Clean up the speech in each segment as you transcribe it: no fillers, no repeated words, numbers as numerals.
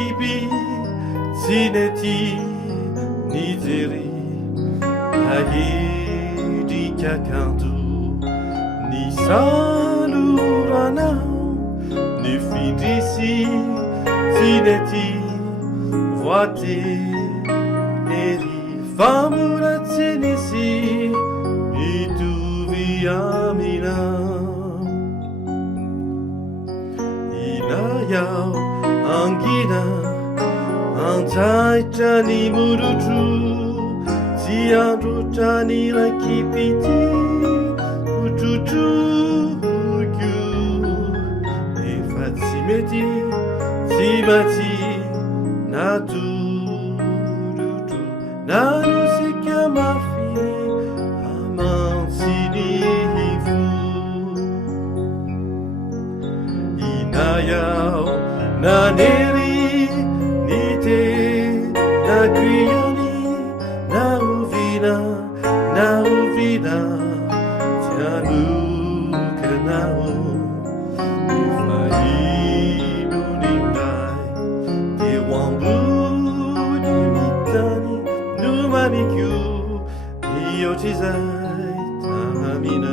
kipi sineti nizeri agi di kakantu ni salurana ni fidisi sineti voate eri famura tenisi itu viamina inayao angina antaitani murutu siandutani rakipiti ututu uyu nefatsimeti simati naturutu nanusikamafi amansinihifu inayao naneri nite nagriyani nauvina tianu kanao ifainu ningai te wambu nimitani numamikyu iyotizai tamina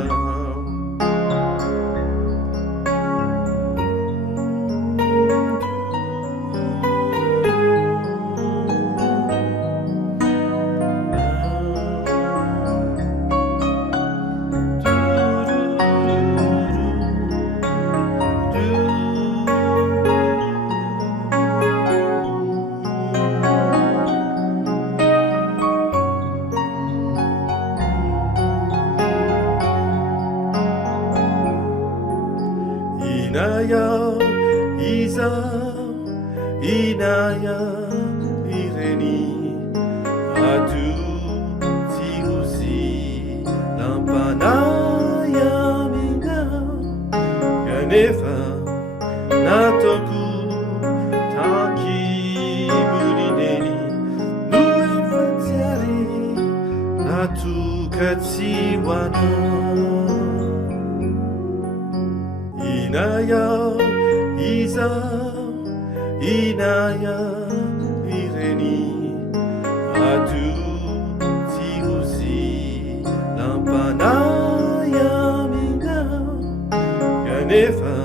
Inaya, Isa, Inaya, Ireni, Atu, Tirusi, Lampanaya, Mina, Kanefa, Natoku, Taki, Burineni, Nuefatiari, Natu, Katsiwana. Inaya, Isa, Inaya, Ireni, Atu, Tirusi, Lampanaya, Mina, Kanefa.